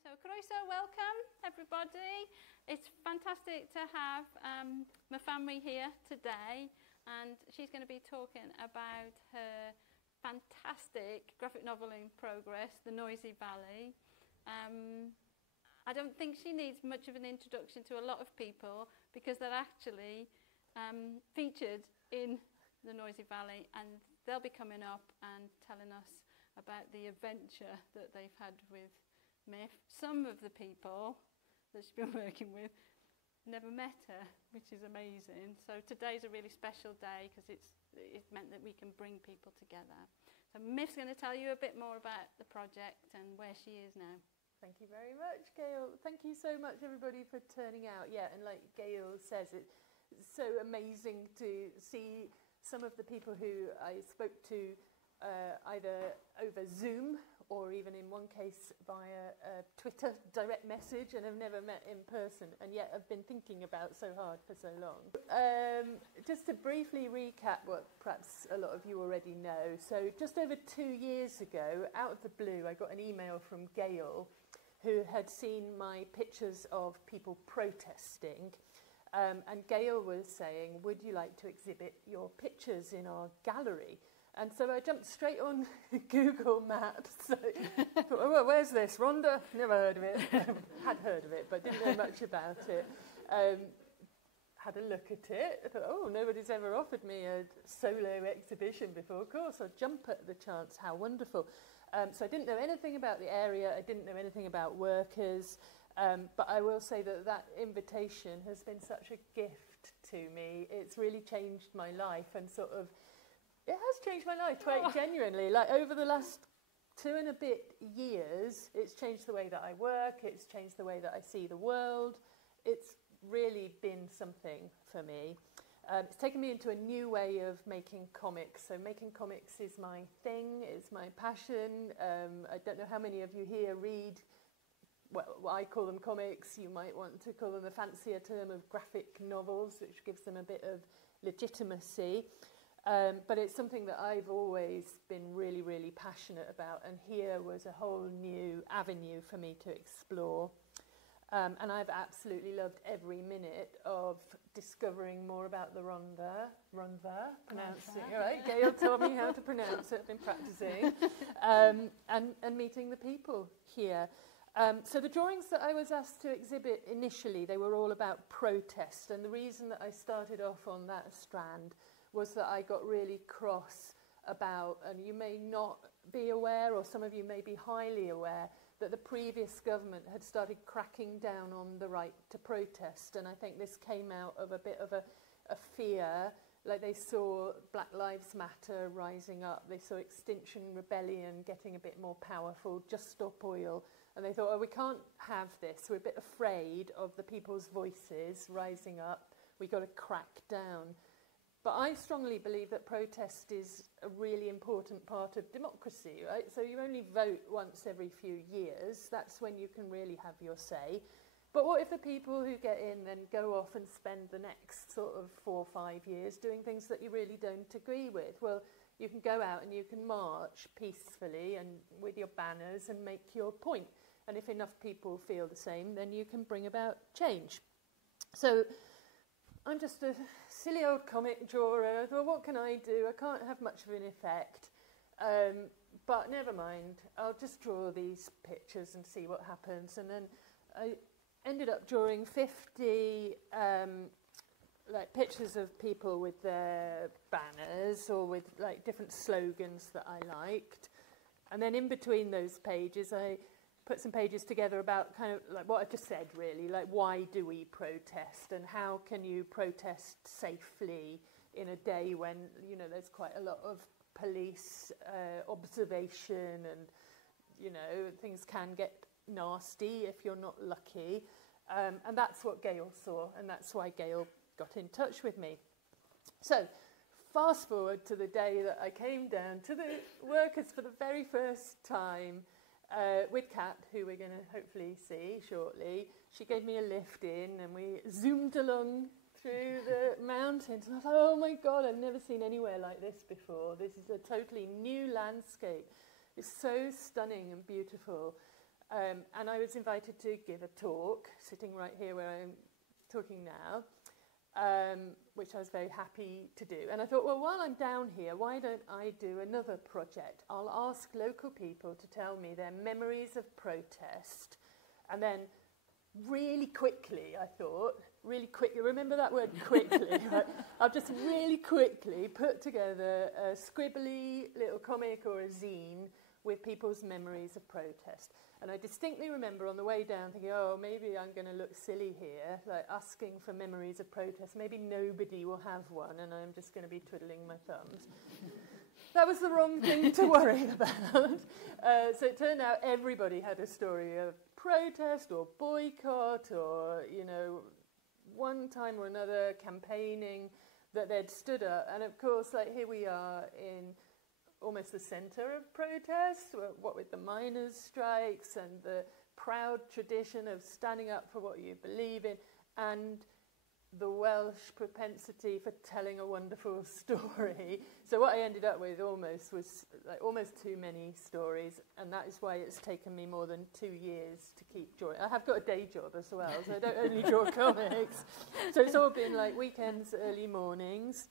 So croeso, welcome everybody. It's fantastic to have Myfanwy here today, and she's going to be talking about her fantastic graphic novel in progress, The Noisy Valley. I don't think she needs much of an introduction to a lot of people because they're actually featured in The Noisy Valley, and they'll be coming up and telling us about the adventure that they've had with Myf. Some of the people that she's been working with never met her, which is amazing. So today's a really special day because it meant that we can bring people together. So Myf's going to tell you a bit more about the project and where she is now. Thank you very much, Gayle. Thank you so much, everybody, for turning out. Yeah, and like Gayle says, it's so amazing to see some of the people who I spoke to either over Zoom or even in one case via Twitter direct message, and have never met in person, and yet have been thinking about so hard for so long. Just to briefly recap what perhaps a lot of you already know. So just over 2 years ago, out of the blue, I got an email from Gayle, who had seen my pictures of people protesting. And Gayle was saying, would you like to exhibit your pictures in our gallery? And so I jumped straight on Google Maps. So, well, where's this? Rhondda? Never heard of it. Had heard of it, but didn't know much about it. Had a look at it. I thought, oh, nobody's ever offered me a solo exhibition before. Of course, I'll jump at the chance. How wonderful. So I didn't know anything about the area. I didn't know anything about workers. But I will say that that invitation has been such a gift to me. It's really changed my life, and sort of, it has changed my life quite genuinely. Like over the last 2 and a bit years, it's changed the way that I work. It's changed the way that I see the world. It's really been something for me. It's taken me into a new way of making comics. So making comics is my thing, it's my passion. I don't know how many of you here read, well, I call them comics. You might want to call them the fancier term of graphic novels, which gives them a bit of legitimacy. But it's something that I've always been really, really passionate about, and here was a whole new avenue for me to explore. And I've absolutely loved every minute of discovering more about the Rhondda, pronouncing it right. Gayle taught me how to pronounce it, I've been practicing, and meeting the people here. So the drawings that I was asked to exhibit initially, they were all about protest, and the reason that I started off on that strand was that I got really cross about, and you may not be aware, or some of you may be highly aware, that the previous government had started cracking down on the right to protest, and I think this came out of a bit of a fear. Like they saw Black Lives Matter rising up, they saw Extinction Rebellion getting a bit more powerful, Just Stop Oil, and they thought, oh, we can't have this, we're a bit afraid of the people's voices rising up, we've got to crack down. But I strongly believe that protest is a really important part of democracy, right? So you only vote once every few years. That's when you can really have your say. But what if the people who get in then go off and spend the next sort of 4 or 5 years doing things that you really don't agree with? Well, you can go out and you can march peacefully and with your banners and make your point. And if enough people feel the same, then you can bring about change. So I'm just a silly old comic drawer. I thought, what can I do? I can't have much of an effect. But never mind. I'll just draw these pictures and see what happens. And then I ended up drawing 50 like pictures of people with their banners or with like different slogans that I liked. And then in between those pages, I put some pages together about kind of like what I just said, really, like why do we protest and how can you protest safely in a day when, you know, there's quite a lot of police observation and, you know, things can get nasty if you're not lucky. And that's what Gayle saw, and that's why Gayle got in touch with me. So fast forward to the day that I came down to the workers for the very first time, with Kat, who we're going to hopefully see shortly. She gave me a lift in and we zoomed along through the mountains. And I thought, oh my God, I've never seen anywhere like this before. This is a totally new landscape. It's so stunning and beautiful. And I was invited to give a talk, sitting right here where I'm talking now, which I was very happy to do. And I thought, well, while I'm down here, why don't I do another project? I'll ask local people to tell me their memories of protest. And then really quickly, I thought, really quickly, remember that word quickly, right? I'll just really quickly put together a scribbly little comic or a zine with people's memories of protest. And I distinctly remember on the way down thinking, oh, maybe I'm going to look silly here, like asking for memories of protest. Maybe nobody will have one and I'm just going to be twiddling my thumbs. That was the wrong thing to worry about. So it turned out everybody had a story of protest or boycott or, you know, one time or another campaigning that they'd stood up. And of course, like here we are in almost the centre of protest, what with the miners' strikes and the proud tradition of standing up for what you believe in, and the Welsh propensity for telling a wonderful story. So what I ended up with almost was like almost too many stories, and that is why it's taken me more than 2 years to keep drawing. I have got a day job as well, so I don't only draw comics. So it's all been like weekends, early mornings.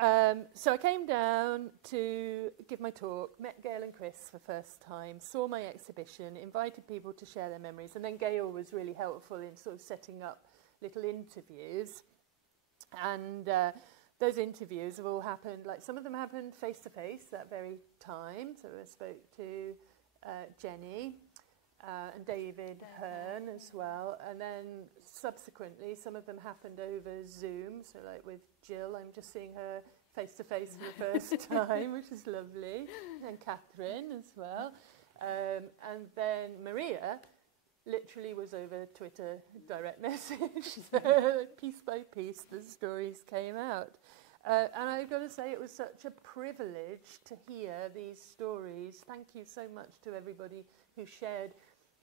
So I came down to give my talk, met Gayle and Chris for the first time, saw my exhibition, invited people to share their memories, and then Gayle was really helpful in sort of setting up little interviews. And those interviews have all happened, like some of them happened face-to-face that very time. So I spoke to Jenny and David Hearn as well. And then subsequently, some of them happened over Zoom. So like with Jill, I'm just seeing her face-to-face for the first time, which is lovely. And Katheryn as well. And then Maria literally was over Twitter direct message. So piece by piece, the stories came out. And I've got to say, it was such a privilege to hear these stories. Thank you so much to everybody who shared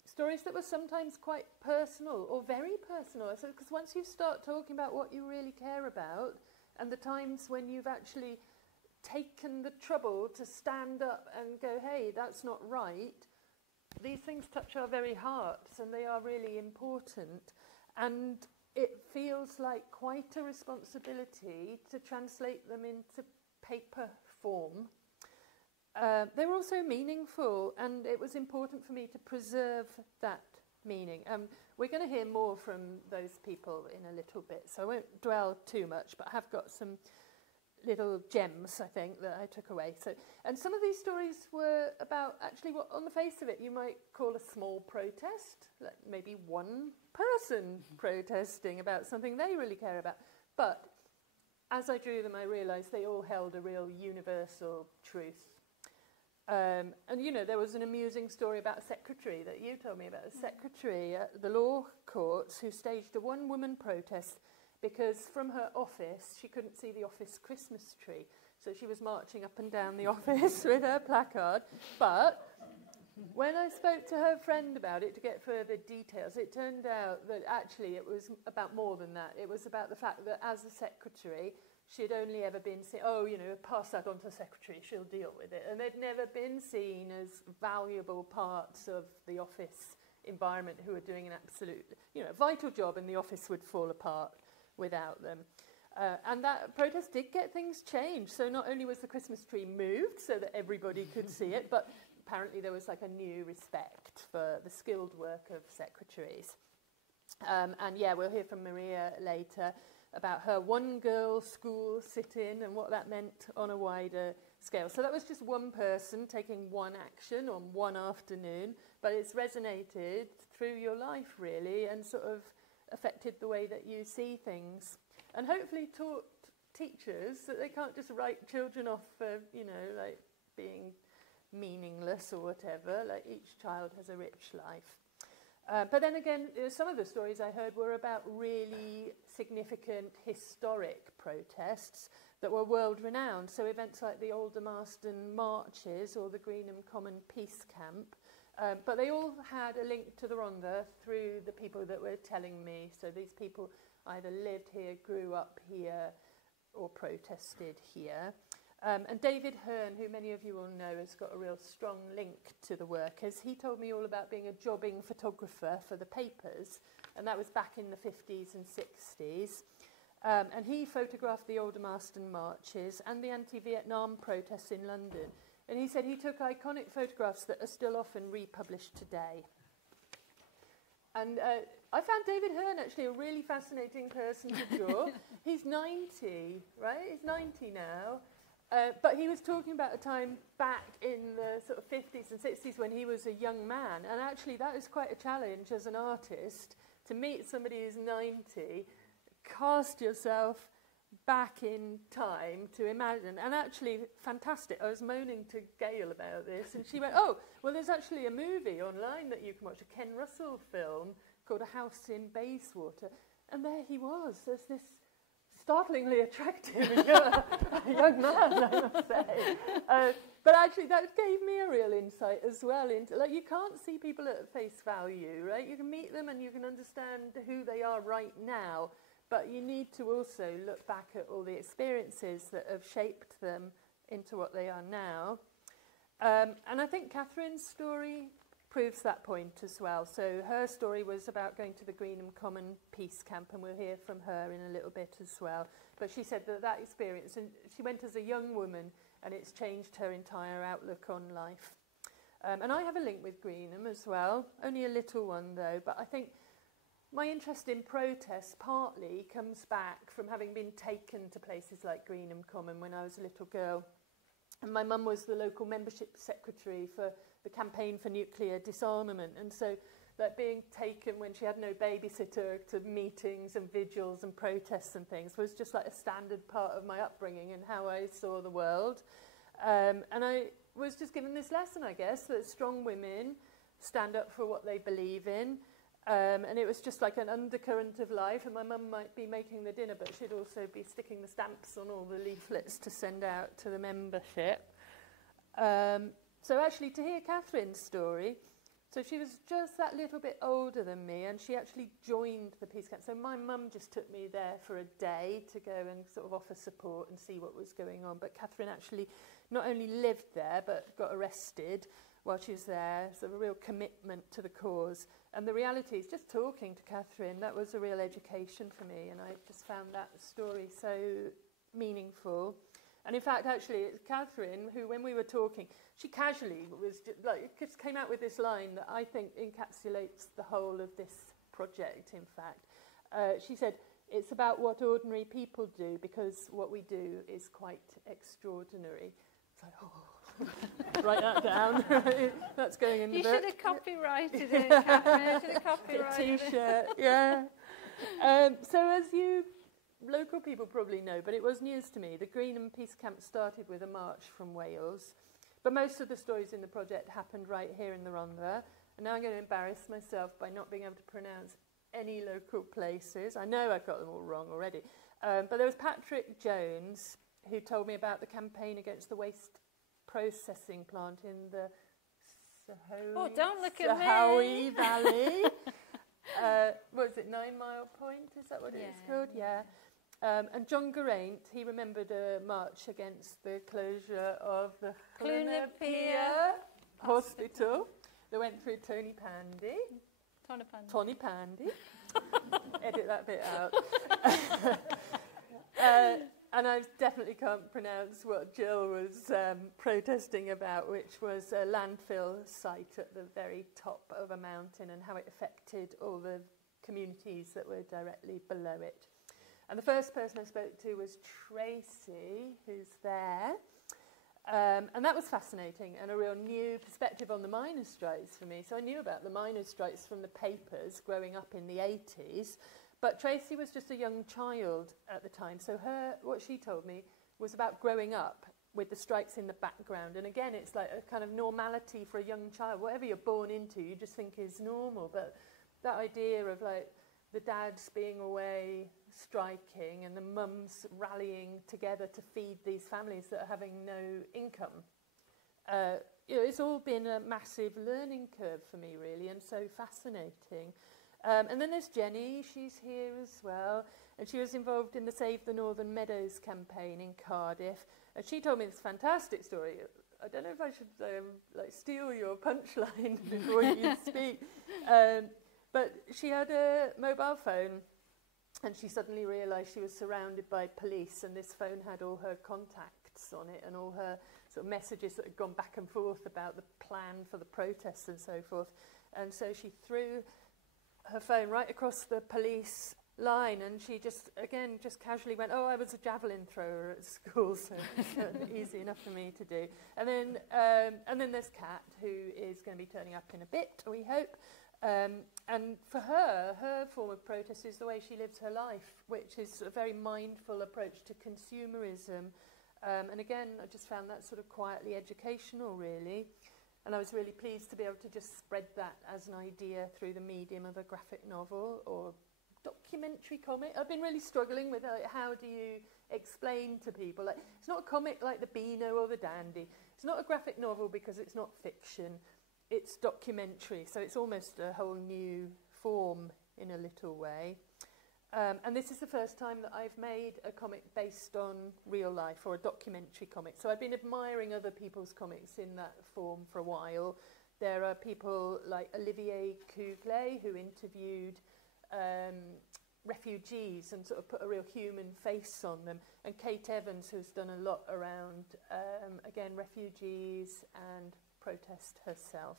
stories that were sometimes quite personal or very personal. So, because once you start talking about what you really care about and the times when you've actually taken the trouble to stand up and go, hey, that's not right, these things touch our very hearts and they are really important. And it feels like quite a responsibility to translate them into paper form. They were also meaningful, and it was important for me to preserve that meaning. We're going to hear more from those people in a little bit, so I won't dwell too much, but I have got some little gems, I think, that I took away. So, and some of these stories were about actually what, on the face of it, you might call a small protest, like maybe one person protesting about something they really care about. But as I drew them, I realised they all held a real universal truth. And, you know, there was an amusing story about a secretary that you told me about, a secretary at the law courts who staged a one-woman protest because from her office, she couldn't see the office Christmas tree. So she was marching up and down the office with her placard. But when I spoke to her friend about it to get further details, it turned out that actually it was about more than that. It was about the fact that as a secretary, she'd only ever been seen, oh, you know, pass that on to the secretary, she'll deal with it. And they'd never been seen as valuable parts of the office environment who were doing an absolute, you know, vital job, and the office would fall apart without them. And that protest did get things changed. So not only was the Christmas tree moved so that everybody could see it, but apparently there was like a new respect for the skilled work of secretaries. And yeah, we'll hear from Maria later about her one-girl school sit-in and what that meant on a wider scale. So that was just one person taking one action on one afternoon, but it's resonated through your life, really, and sort of affected the way that you see things. And hopefully taught teachers that they can't just write children off for, you know, like being meaningless or whatever. Like each child has a rich life. But then again, some of the stories I heard were about really significant historic protests that were world-renowned. So events like the Aldermaston Marches or the Greenham Common Peace Camp. But they all had a link to the Rhondda through the people that were telling me. So these people either lived here, grew up here, or protested here. And David Hearn, who many of you will know, has got a real strong link to the work, as he told me all about being a jobbing photographer for the papers, and that was back in the 50s and 60s. And he photographed the Aldermaston marches and the anti-Vietnam protests in London. And he said he took iconic photographs that are still often republished today. And I found David Hearn actually a really fascinating person to draw. He's 90, right? He's 90 now. But he was talking about a time back in the sort of 50s and 60s when he was a young man. And actually that is quite a challenge as an artist, to meet somebody who's 90, cast yourself back in time to imagine. And actually, fantastic. I was moaning to Gayle about this, and she went, oh, well, there's actually a movie online that you can watch, a Ken Russell film called A House in Bayswater. And there he was. There's this startlingly attractive young man, I must say. But actually, that gave me a real insight as well into, like, you can't see people at face value, right? You can meet them and you can understand who they are right now, but you need to also look back at all the experiences that have shaped them into what they are now. And I think Katheryn's story proves that point as well. So her story was about going to the Greenham Common Peace Camp, and we'll hear from her in a little bit as well. But she said that experience, and she went as a young woman, and it's changed her entire outlook on life. And I have a link with Greenham as well, only a little one though, but I think my interest in protest partly comes back from having been taken to places like Greenham Common when I was a little girl. And my mum was the local membership secretary for the campaign for nuclear disarmament. And so that being taken when she had no babysitter to meetings and vigils and protests and things was just like a standard part of my upbringing and how I saw the world. And I was just given this lesson, I guess, that strong women stand up for what they believe in. And it was just like an undercurrent of life, and my mum might be making the dinner, but she'd also be sticking the stamps on all the leaflets to send out to the membership. So actually, to hear Katheryn's story, so she was just that little bit older than me, and she actually joined the peace camp. So my mum just took me there for a day to go and sort of offer support and see what was going on. But Katheryn actually not only lived there, but got arrested while she was there, so a real commitment to the cause. And the reality is, just talking to Katheryn, that was a real education for me, and I just found that story so meaningful. And in fact, actually, it's Katheryn who, when we were talking, she casually just came out with this line that I think encapsulates the whole of this project, in fact. She said, it's about what ordinary people do, because what we do is quite extraordinary. It's like, oh. Write that down. That's going in the book. You should have copyrighted it, Katheryn. You should have copyrighted it. T-shirt, yeah. So as you local people probably know, but it was news to me, the Greenham Peace Camp started with a march from Wales. But most of the stories in the project happened right here in the Rhondda. And now I'm going to embarrass myself by not being able to pronounce any local places. I know I've got them all wrong already. But there was Patrick Jones, who told me about the campaign against the waste processing plant in the Sahoe Valley. What is it, 9 Mile Point? Is that what it's called? Yeah. And John Geraint, he remembered a march against the closure of the Clunapia Hospital that went through Tony Pandy. Edit that bit out. And I definitely can't pronounce what Jill was protesting about, which was a landfill site at the very top of a mountain and how it affected all the communities that were directly below it. And the first person I spoke to was Tracy, who's there. And that was fascinating and a real new perspective on the miners' strikes for me. So I knew about the miners' strikes from the papers growing up in the 80s. But Tracy was just a young child at the time, so what she told me was about growing up with the strikes in the background. And again, it's like a kind of normality for a young child. Whatever you're born into, you just think is normal. But that idea of like the dads being away striking and the mums rallying together to feed these families that are having no income, it's all been a massive learning curve for me, really, and so fascinating. And then there's Jenny, she's here as well, and she was involved in the Save the Northern Meadows campaign in Cardiff, And she told me this fantastic story. I don't know if I should steal your punchline before you speak. But she had a mobile phone, and she suddenly realised she was surrounded by police, and this phone had all her contacts on it and all her sort of messages that had gone back and forth about the plan for the protests and so forth. And so she threw her phone right across the police line, and she just casually went, "Oh, I was a javelin thrower at school, so it's easy enough for me to do." And then there's Kat, who is going to be turning up in a bit, we hope. And for her form of protest is the way she lives her life, which is a very mindful approach to consumerism. And again, I just found that sort of quietly educational, really. And I was really pleased to be able to just spread that as an idea through the medium of a graphic novel or documentary comic. I've been really struggling with how do you explain to people. Like, it's not a comic like the Beano or the Dandy. It's not a graphic novel because it's not fiction. It's documentary, so it's almost a whole new form in a little way. And this is the first time that I've made a comic based on real life, or a documentary comic. So I've been admiring other people's comics in that form for a while. There are people like Olivier Cugley, who interviewed refugees and sort of put a real human face on them. And Kate Evans, who's done a lot around, again, refugees and protest herself.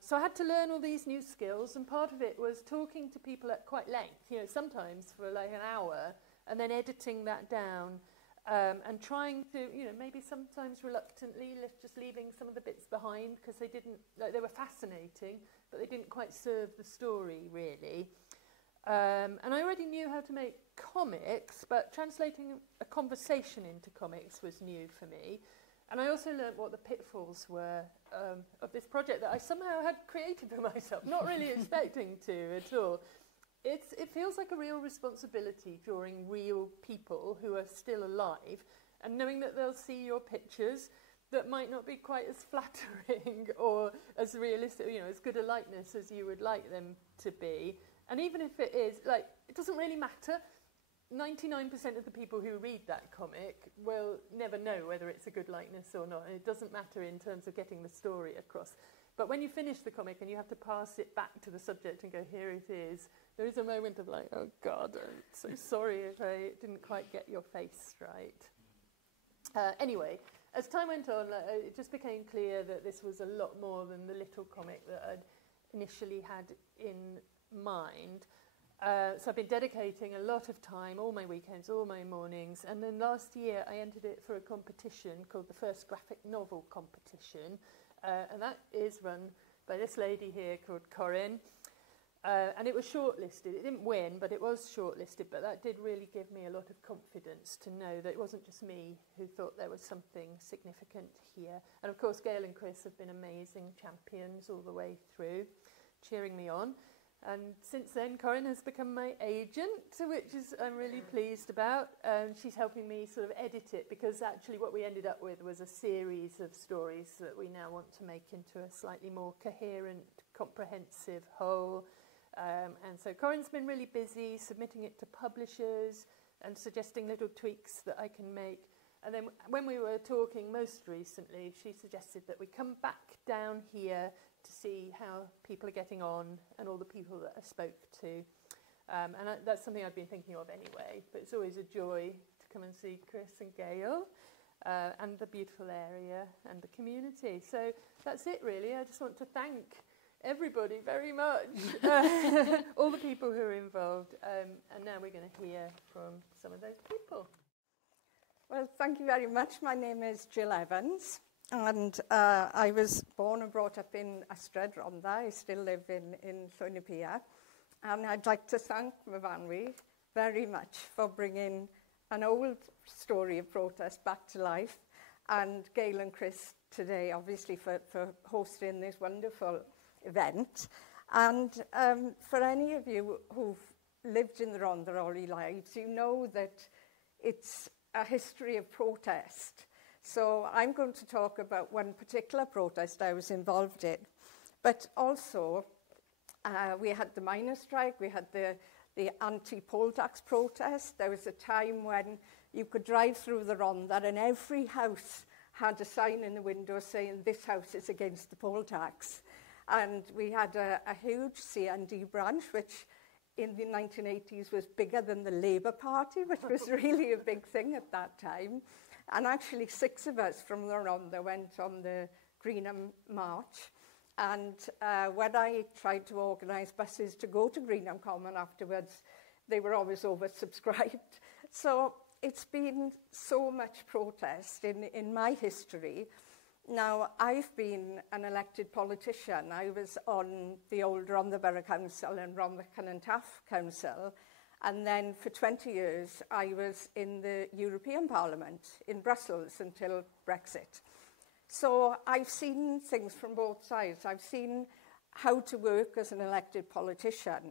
So I had to learn all these new skills, and part of it was talking to people at quite length, sometimes for like an hour, and then editing that down, and trying to, maybe sometimes reluctantly, just leaving some of the bits behind because they were fascinating, but they didn't quite serve the story, really. And I already knew how to make comics, but translating a conversation into comics was new for me. And I also learned what the pitfalls were of this project that I somehow had created for myself, not really expecting to at all. It feels like a real responsibility drawing real people who are still alive, and knowing that they'll see your pictures that might not be quite as flattering or as realistic, as good a likeness as you would like them to be. And even if it is, it doesn't really matter. 99% of the people who read that comic will never know whether it's a good likeness or not. And it doesn't matter in terms of getting the story across. But when you finish the comic and you have to pass it back to the subject and go, here it is, there is a moment of like, oh God, I'm so sorry if I didn't quite get your face right. Anyway, as time went on, it just became clear that this was a lot more than the little comic that I'd initially had in mind. So I've been dedicating a lot of time, all my weekends, all my mornings, and then last year I entered it for a competition called the First Graphic Novel Competition, and that is run by this lady here called Katheryn, and it was shortlisted. It didn't win, but it was shortlisted, but that did really give me a lot of confidence to know that it wasn't just me who thought there was something significant here. And of course Gayle and Chris have been amazing champions all the way through, cheering me on. And since then, Katheryn has become my agent, which I'm really pleased about. She's helping me sort of edit it, because actually what we ended up with was a series of stories that we now want to make into a slightly more coherent, comprehensive whole. And so Katheryn's been really busy submitting it to publishers and suggesting little tweaks that I can make. And then when we were talking most recently, she suggested that we come back down here to see how people are getting on and all the people that I spoke to. And that's something I've been thinking of anyway, but it's always a joy to come and see Chris and Gayle and the beautiful area and the community. So that's it really. I just want to thank everybody very much, all the people who are involved. And now we're going to hear from some of those people. Well, thank you very much. My name is Jill Evans. And I was born and brought up in Ystrad, Rhondda. I still live in Llwynapia. And I'd like to thank Myfanwy very much for bringing an old story of protest back to life. And Gayle and Chris today, obviously, for hosting this wonderful event. And for any of you who've lived in the Rhondda all your lives, you know that it's a history of protest. So I'm going to talk about one particular protest I was involved in. But also, we had the miners' strike, we had the anti-poll tax protest. There was a time when you could drive through the Rhondda and every house had a sign in the window saying, this house is against the poll tax. And we had a huge C&D branch, which in the 1980s was bigger than the Labour Party, which was really a big thing at that time. And actually 6 of us from the Rhondda went on the Greenham march. And when I tried to organise buses to go to Greenham Common afterwards, they were always oversubscribed. So it's been so much protest in my history. Now, I've been an elected politician. I was on the old Rhondda Borough Council and Rhondda Cynon-Taf Council. And then for 20 years, I was in the European Parliament in Brussels until Brexit. So I've seen things from both sides. I've seen how to work as an elected politician,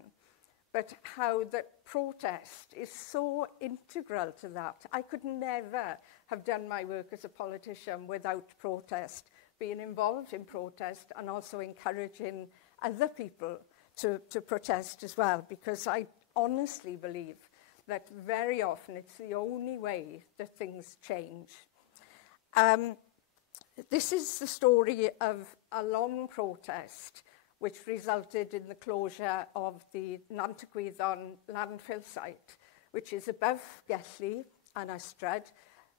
but how the protest is so integral to that. I could never have done my work as a politician without protest, being involved in protest and also encouraging other people to protest as well, because I honestly believe that very often it's the only way that things change. This is the story of a long protest which resulted in the closure of the Nant landfill site, which is above Gayle and Ystrad.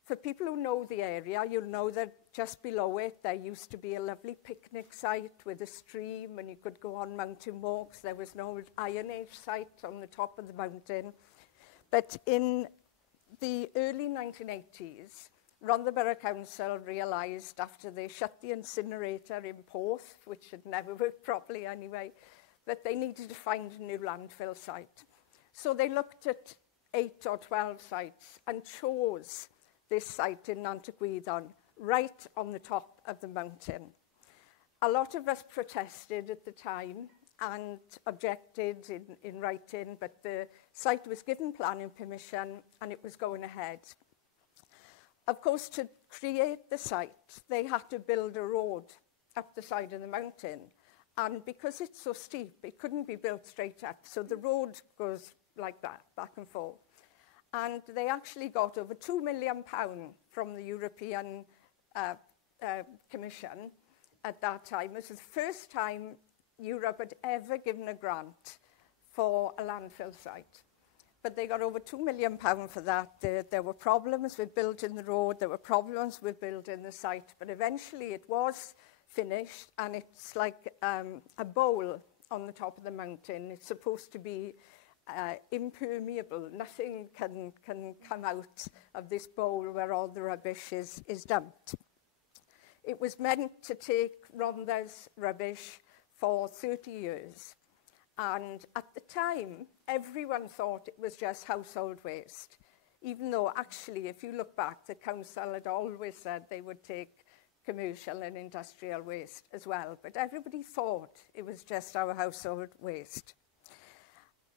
For people who know the area, you'll know that just below it there used to be a lovely picnic site with a stream and you could go on mountain walks. There was no Iron Age site on the top of the mountain. But in the early 1980s, Rhondda Borough Council realised, after they shut the incinerator in Porth, which had never worked properly anyway, that they needed to find a new landfill site. So they looked at 8 or 12 sites and chose this site in Nant Gwyddon, right on the top of the mountain. A lot of us protested at the time and objected in writing, but the site was given planning permission and it was going ahead. Of course, to create the site, they had to build a road up the side of the mountain. And because it's so steep, it couldn't be built straight up. So the road goes like that, back and forth. And they actually got over £2 million from the European Commission at that time. It was the first time Europe had ever given a grant for a landfill site. But they got over £2 million for that. There were problems with building the road, there were problems with building the site, but eventually it was finished, and it's like a bowl on the top of the mountain. It's supposed to be impermeable. Nothing can come out of this bowl where all the rubbish is dumped. It was meant to take Rhondda's rubbish for 30 years. And at the time, everyone thought it was just household waste, even though actually, if you look back, the council had always said they would take commercial and industrial waste as well. But everybody thought it was just our household waste.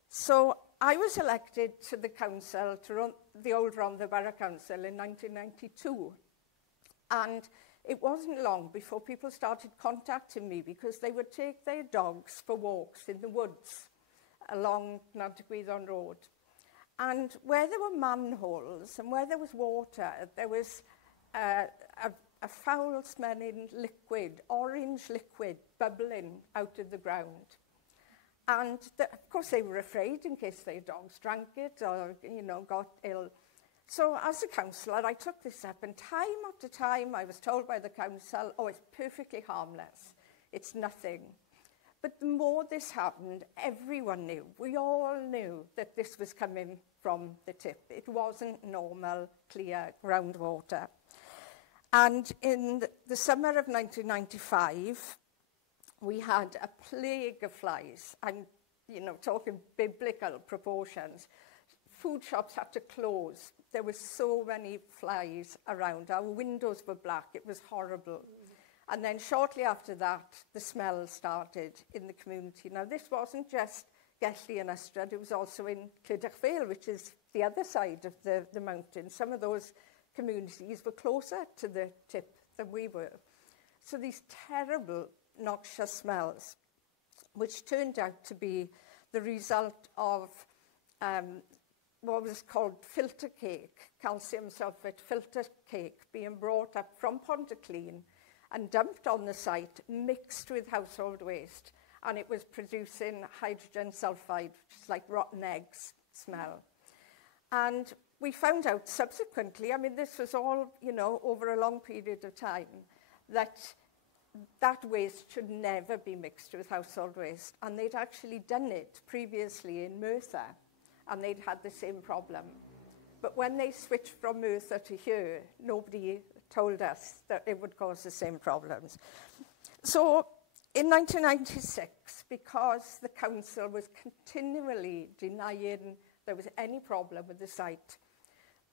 So I was elected to the council, to run the old Rhondda Borough Council in 1992. And it wasn't long before people started contacting me because they would take their dogs for walks in the woods along Nant Gwyddon Road. And where there were manholes and where there was water, there was a foul-smelling liquid, orange liquid, bubbling out of the ground. And of course they were afraid in case their dogs drank it or, got ill. So as a councillor, I took this up, and time after time I was told by the council, oh, it's perfectly harmless, it's nothing. But the more this happened, everyone knew, we all knew that this was coming from the tip. It wasn't normal, clear groundwater. And in the summer of 1995, we had a plague of flies, and, talking biblical proportions. Food shops had to close. There were so many flies around. Our windows were black. It was horrible. And then shortly after that, the smell started in the community. Now, this wasn't just Gayle and Ystrad. It was also in Clydach, which is the other side of the mountain. Some of those communities were closer to the tip than we were. So these terrible, noxious smells, which turned out to be the result of what was called filter cake, calcium sulfate filter cake, being brought up from Pontyclun and dumped on the site, mixed with household waste. And it was producing hydrogen sulfide, which is like rotten eggs smell. And we found out subsequently, I mean, this was all, you know, over a long period of time, that that waste should never be mixed with household waste. And they'd actually done it previously in Merthyr, and they'd had the same problem. But when they switched from Merthyr to here, nobody told us that it would cause the same problems. So in 1996, because the council was continually denying there was any problem with the site,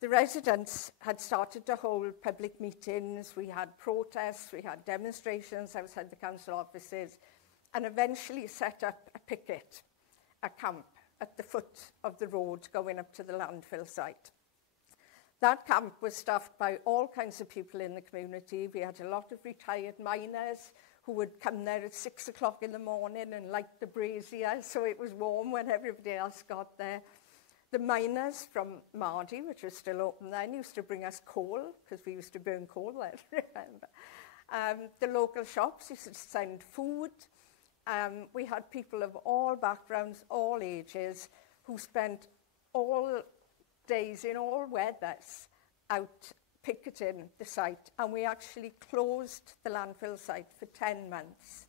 the residents had started to hold public meetings, we had protests, we had demonstrations outside the council offices, and eventually set up a picket, a camp at the foot of the road going up to the landfill site. That camp was staffed by all kinds of people in the community. We had a lot of retired miners who would come there at 6 o'clock in the morning and light the brazier so it was warm when everybody else got there. The miners from Mardy, which was still open then, used to bring us coal, because we used to burn coal then, remember. The local shops used to send food. We had people of all backgrounds, all ages, who spent all days in all weathers out picketing the site. And we actually closed the landfill site for 10 months.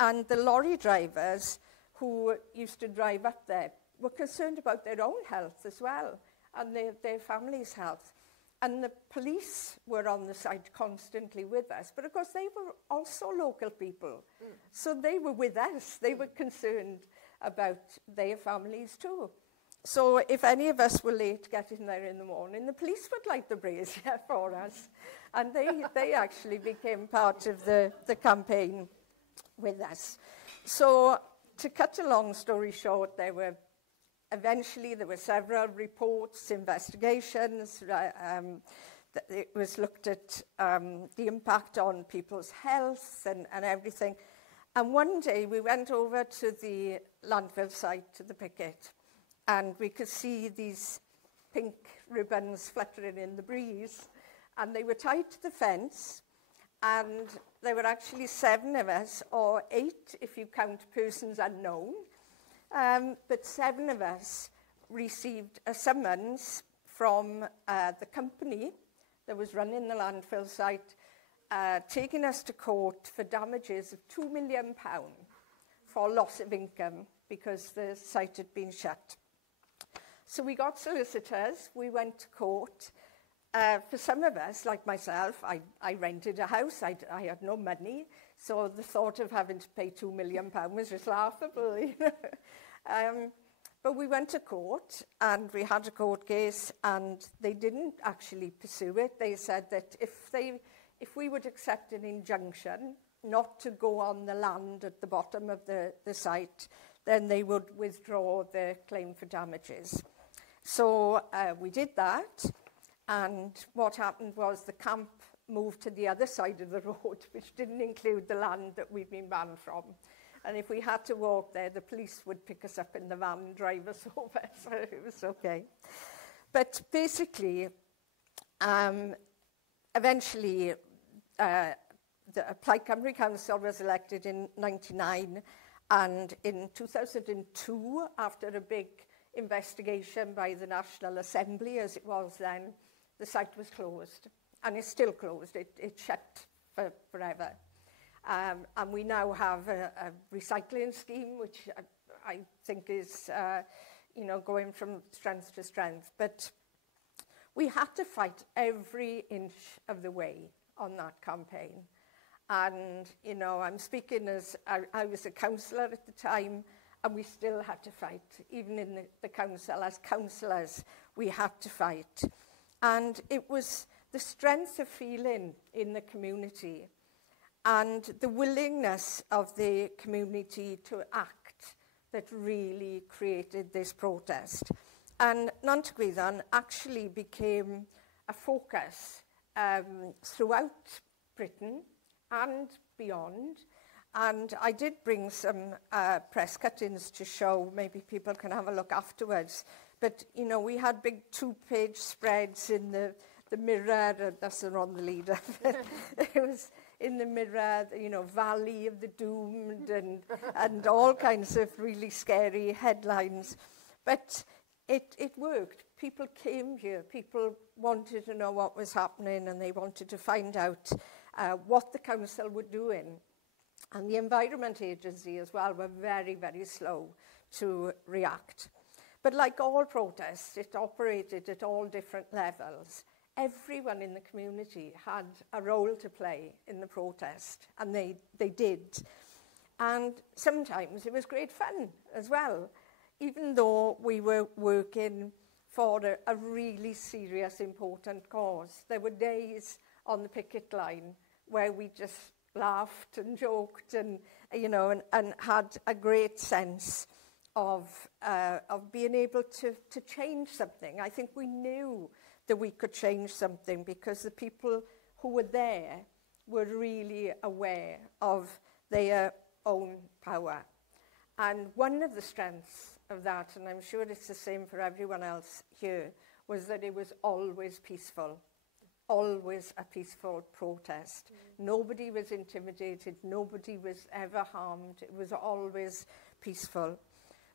And the lorry drivers who used to drive up there were concerned about their own health as well, and their families' health. And the police were on the site constantly with us, but of course they were also local people. So they were with us. They were concerned about their families too. So if any of us were late getting there in the morning, the police would light the brazier for us. And they actually became part of the campaign with us. So to cut a long story short, eventually there were several reports, investigations. It was looked at the impact on people's health and everything. And one day we went over to the landfill site, to the picket, and we could see these pink ribbons fluttering in the breeze. And they were tied to the fence, and there were actually 7 of us, or 8 if you count persons unknown. But 7 of us received a summons from the company that was running the landfill site, taking us to court for damages of £2 million for loss of income because the site had been shut. So we got solicitors, we went to court. For some of us, like myself, I rented a house, I had no money, so the thought of having to pay £2 million was just laughable, you know. But we went to court, and we had a court case, and they didn't actually pursue it. They said that if we would accept an injunction not to go on the land at the bottom of the site, then they would withdraw the claim for damages. So we did that. And what happened was the camp moved to the other side of the road, which didn't include the land that we'd been banned from. And if we had to walk there, the police would pick us up in the van and drive us over, so it was okay. But basically, eventually, the Plaid Cymru Council was elected in 1999, and in 2002, after a big investigation by the National Assembly, as it was then, the site was closed, and it's still closed. It shut forever. And we now have a recycling scheme, which I think is, going from strength to strength. But we had to fight every inch of the way on that campaign. And, I'm speaking as I was a councillor at the time, and we still had to fight. Even in the council, as councillors, we had to fight. And it was the strength of feeling in the community and the willingness of the community to act that really created this protest. And Nant Gwyddon actually became a focus throughout Britain and beyond. And I did bring some press cuttings to show, maybe people can have a look afterwards. But, you know, we had big 2-page spreads in the Mirror, that's the wrong leader. It was in the Mirror, you know, Valley of the Doomed and all kinds of really scary headlines. But it worked. People came here. People wanted to know what was happening, and they wanted to find out what the council were doing. And the Environment Agency as well were very, very slow to react. But like all protests, it operated at all different levels. Everyone in the community had a role to play in the protest, and they did. And sometimes it was great fun as well, even though we were working for a really serious, important cause. There were days on the picket line where we just laughed and joked and, you know, and had a great sense of being able to change something. I think we knew that we could change something because the people who were there were really aware of their own power. And one of the strengths of that, and I'm sure it's the same for everyone else here, was that it was always peaceful. Always a peaceful protest. Nobody was intimidated. Nobody was ever harmed. It was always peaceful.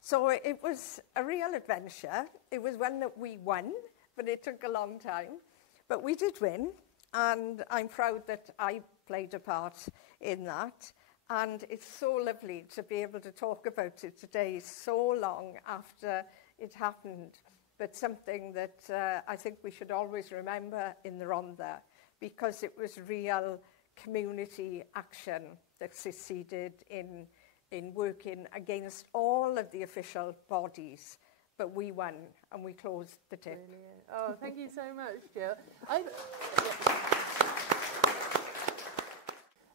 So it was a real adventure. It was one that we won, but it took a long time. But we did win, and I'm proud that I played a part in that. And it's so lovely to be able to talk about it today, so long after it happened. But something that I think we should always remember in the Rhondda, because it was real community action that succeeded in working against all of the official bodies. But we won, and we closed the tip. Brilliant. Oh, thank you so much, Jill.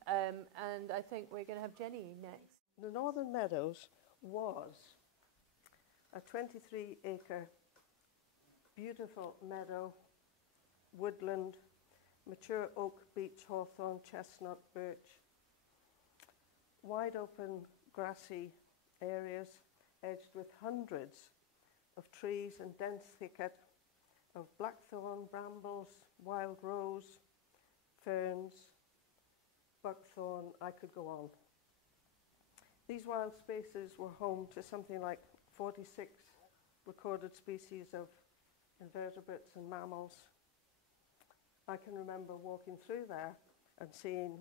And I think we're going to have Jenny next. The Northern Meadows was a 23-acre beautiful meadow, woodland, mature oak, beech, hawthorn, chestnut, birch, wide open grassy areas edged with hundreds of trees and dense thicket of blackthorn, brambles, wild rose, ferns, buckthorn. I could go on. These wild spaces were home to something like 46 recorded species of invertebrates and mammals. I can remember walking through there and seeing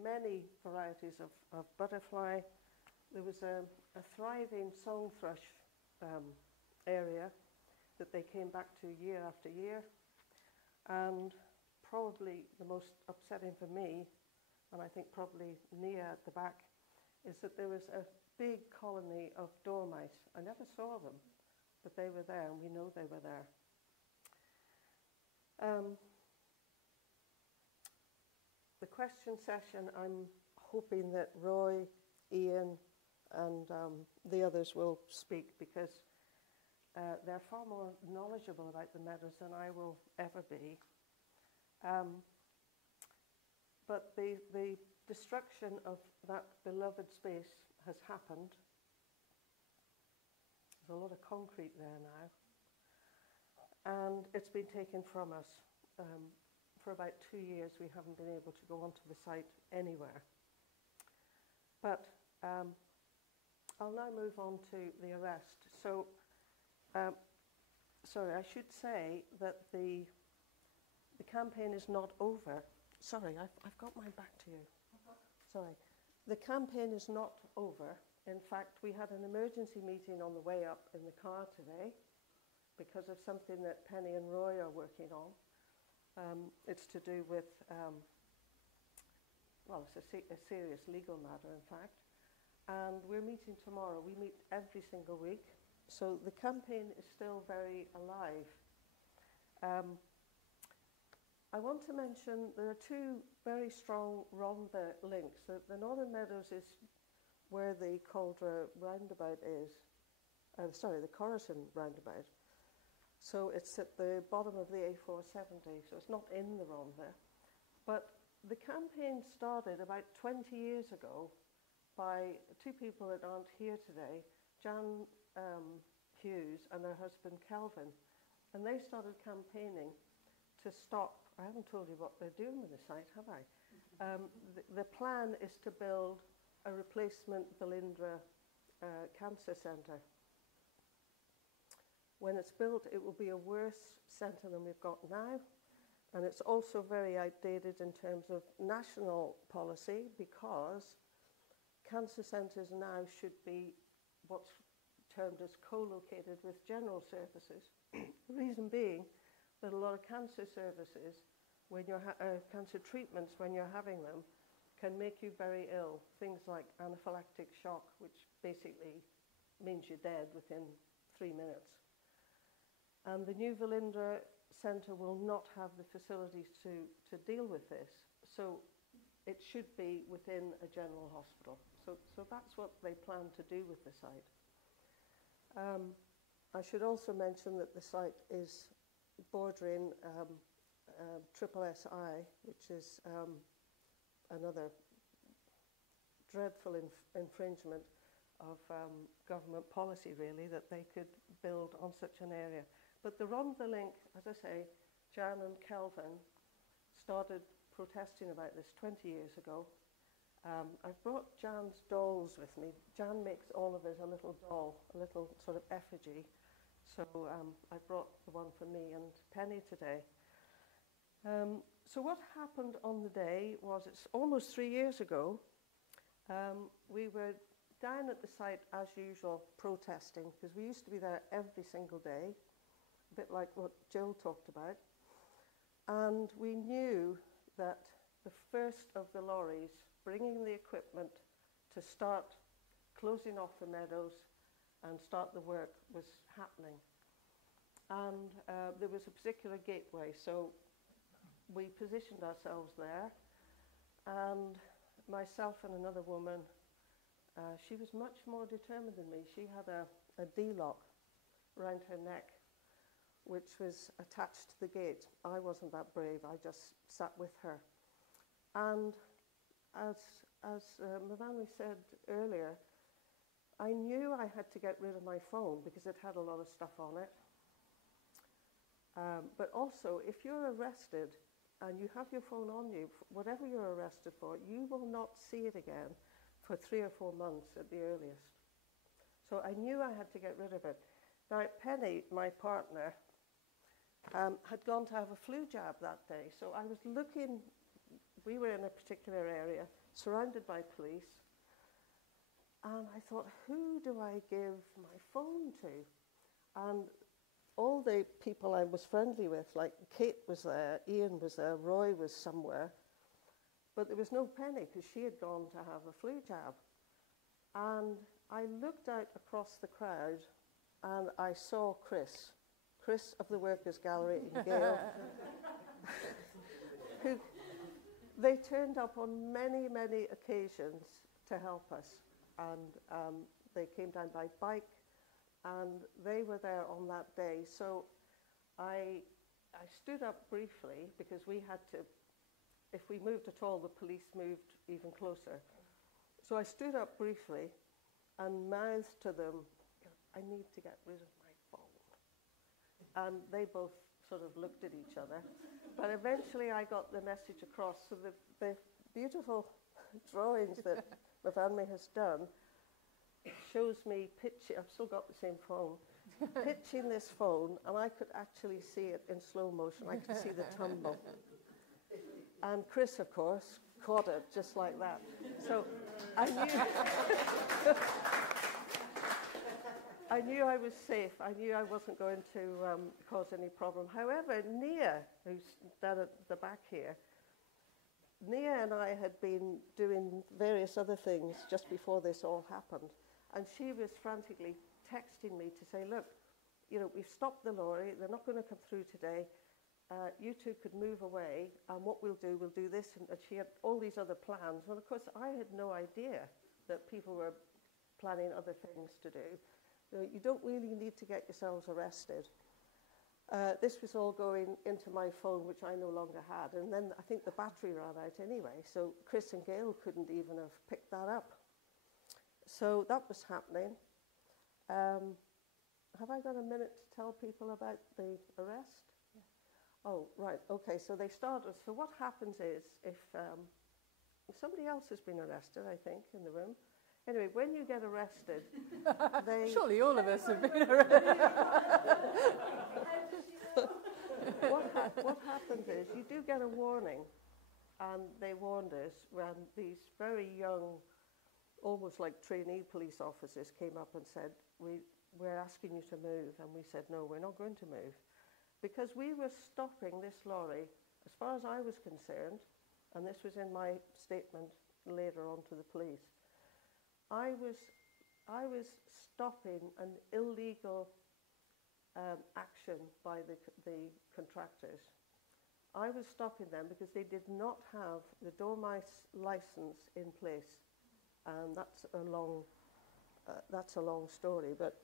many varieties of butterfly. There was a thriving song thrush area that they came back to year after year. And probably the most upsetting for me, and I think probably Nia at the back, is that there was a big colony of dormice. I never saw them, but they were there, and we know they were there. The question session, I'm hoping that Roy, Ian, and the others will speak, because they're far more knowledgeable about the meadows than I will ever be. But the destruction of that beloved space has happened. There's a lot of concrete there now. And it's been taken from us. For about 2 years, we haven't been able to go onto the site anywhere. But I'll now move on to the arrest. So, sorry, I should say that the campaign is not over. Sorry, I've got my back to you. Sorry. The campaign is not over. In fact, we had an emergency meeting on the way up in the car today because of something that Penny and Roy are working on. It's to do with, well, it's a serious legal matter, in fact. And we're meeting tomorrow. We meet every single week. So the campaign is still very alive. I want to mention there are two very strong Rhondda links. The Northern Meadows is where the Caldra roundabout is. The Coruscant roundabout. So it's at the bottom of the A470, so it's not in the Rhondda. But the campaign started about 20 years ago by two people that aren't here today, Jan Hughes and her husband Kelvin. And they started campaigning to stop. I haven't told you what they're doing with the site, have I? The plan is to build a replacement Velindre cancer centre. When it's built, it will be a worse centre than we've got now. And it's also very outdated in terms of national policy, because cancer centres now should be what's termed as co-located with general services. The reason being that a lot of cancer services, when you're cancer treatments, when you're having them, can make you very ill. Things like anaphylactic shock, which basically means you're dead within 3 minutes. And the new Velindre Centre will not have the facilities to deal with this. So it should be within a general hospital. So that's what they plan to do with the site. I should also mention that the site is bordering triple SI, which is another dreadful infringement of government policy, really, that they could build on such an area. But the Rhondda Link, as I say, Jan and Kelvin started protesting about this 20 years ago. I've brought Jan's dolls with me. Jan makes all of us a little doll, a little sort of effigy. So I brought the one for me and Penny today. So what happened on the day was, it's almost 3 years ago, we were down at the site as usual protesting, because we used to be there every single day, a bit like what Jill talked about. And we knew that the first of the lorries bringing the equipment to start closing off the meadows and start the work was happening. And there was a particular gateway, so we positioned ourselves there, and myself and another woman, she was much more determined than me. She had a D-lock around her neck, which was attached to the gate. I wasn't that brave. I just sat with her. And as Myfanwy said earlier, I knew I had to get rid of my phone because it had a lot of stuff on it. But also, if you're arrested and you have your phone on you, whatever you're arrested for, you will not see it again for 3 or 4 months at the earliest. So I knew I had to get rid of it. Now, Penny, my partner, had gone to have a flu jab that day. So I was looking, we were in a particular area, surrounded by police, and I thought, who do I give my phone to? And all the people I was friendly with, like Kate was there, Ian was there, Roy was somewhere, but there was no Penny because she had gone to have a flu jab. And I looked out across the crowd and I saw Chris of the Workers' Gallery in Gayle, who they turned up on many, many occasions to help us. And they came down by bike, and they were there on that day. So I stood up briefly because we had to, if we moved at all, the police moved even closer. So I stood up briefly and mouthed to them, I need to get rid of my phone. And they both sort of looked at each other. But eventually I got the message across. So the beautiful drawings that Myfanwy has done shows me pitching, I've still got the same phone, pitching this phone, and I could actually see it in slow motion. I could see the tumble. And Chris, of course, caught it just like that. So I knew I knew I was safe. I knew I wasn't going to cause any problem. However, Nia, who's down at the back here, Nia and I had been doing various other things just before this all happened. And she was frantically texting me to say, look, you know, we've stopped the lorry. They're not going to come through today. You two could move away. And what we'll do this. And she had all these other plans. Well, of course, I had no idea that people were planning other things to do. You don't really need to get yourselves arrested. This was all going into my phone, which I no longer had. And then I think the battery ran out anyway. So Chris and Gayle couldn't even have picked that up. So that was happening. have I got a minute to tell people about the arrest? Yeah. Oh, right. Okay, so they started. So what happens is if somebody else has been arrested, I think, in the room. Anyway, when you get arrested, they... Surely all of us have been arrested. What happens is you do get a warning, and they warned us when these very young, almost like trainee police officers came up and said, we're asking you to move, and we said, no, we're not going to move, because we were stopping this lorry, as far as I was concerned, and this was in my statement later on to the police, I was stopping an illegal action by the contractors. I was stopping them because they did not have the dormice license in place, and that's a long story. But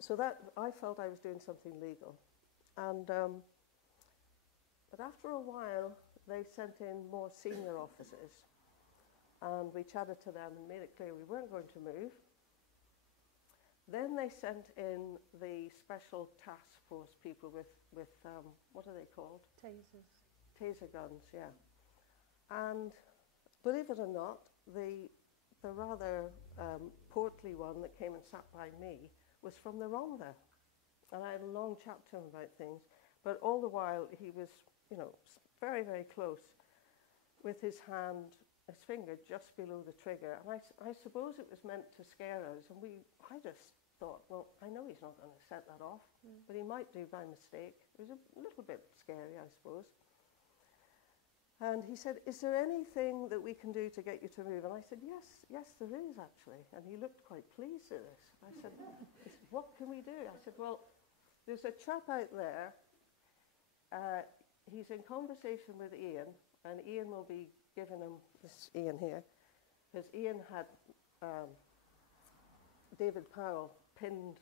so that I felt I was doing something legal, and but after a while they sent in more senior officers, and we chatted to them and made it clear we weren't going to move. Then they sent in the special task force people with what are they called? Tasers. Taser guns, yeah. And believe it or not, the rather portly one that came and sat by me was from the Rhondda. And I had a long chat to him about things. But all the while, he was, you know, very, very close with his hand, his finger just below the trigger. And I suppose it was meant to scare us. And I just thought, well, I know he's not going to set that off, but he might do by mistake. It was a little bit scary, I suppose. And he said, is there anything that we can do to get you to move? And I said, yes, there is actually. And he looked quite pleased at this. I said, what can we do? I said, well, there's a chap out there. He's in conversation with Ian, and Ian will be giving him, this Ian here, because Ian had David Powell pinned,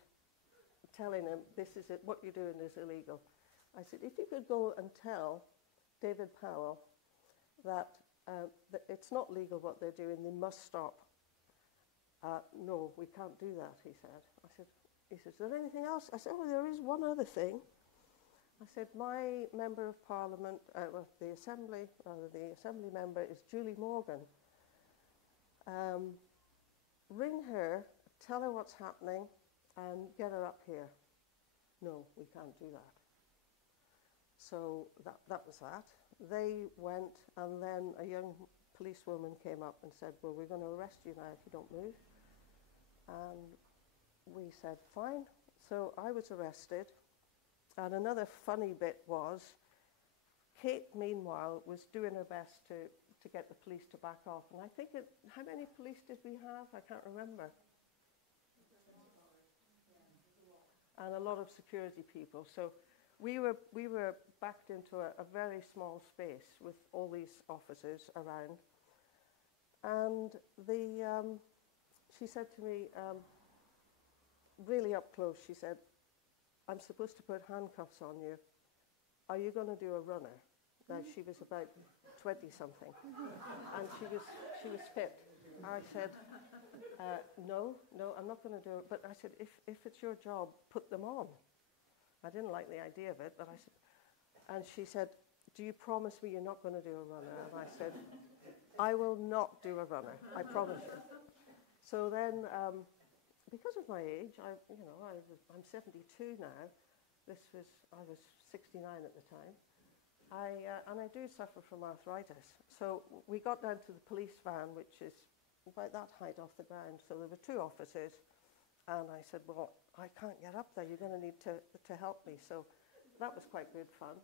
telling him, this is it, what you're doing is illegal. I said, if you could go and tell David Powell that it's not legal what they're doing, they must stop. No, we can't do that, he said. He said, is there anything else? I said, oh, there is one other thing. I said, my member of parliament, the assembly member is Julie Morgan. Ring her, tell her what's happening, and get her up here. No, we can't do that. So that was that. They went, and then a young policewoman came up and said, well, we're going to arrest you now if you don't move. And we said, fine. So I was arrested. And another funny bit was, Kate, meanwhile, was doing her best to get the police to back off. And I think, how many police did we have? I can't remember. And a lot of security people. So we were backed into a very small space with all these officers around. And she said to me, really up close, she said, I'm supposed to put handcuffs on you. Are you going to do a runner? Now, she was about 20-something, and she was fit. I said, no, I'm not going to do it. But I said, if it's your job, put them on. I didn't like the idea of it, but I said, and she said, do you promise me you're not going to do a runner? And I said, I will not do a runner, I promise you. So then, because of my age, I'm 72 now. I was 69 at the time. And I do suffer from arthritis. So we got down to the police van, which is about that height off the ground. So there were two officers, and I said, well, I can't get up there. You're going to need to help me. So that was quite good fun.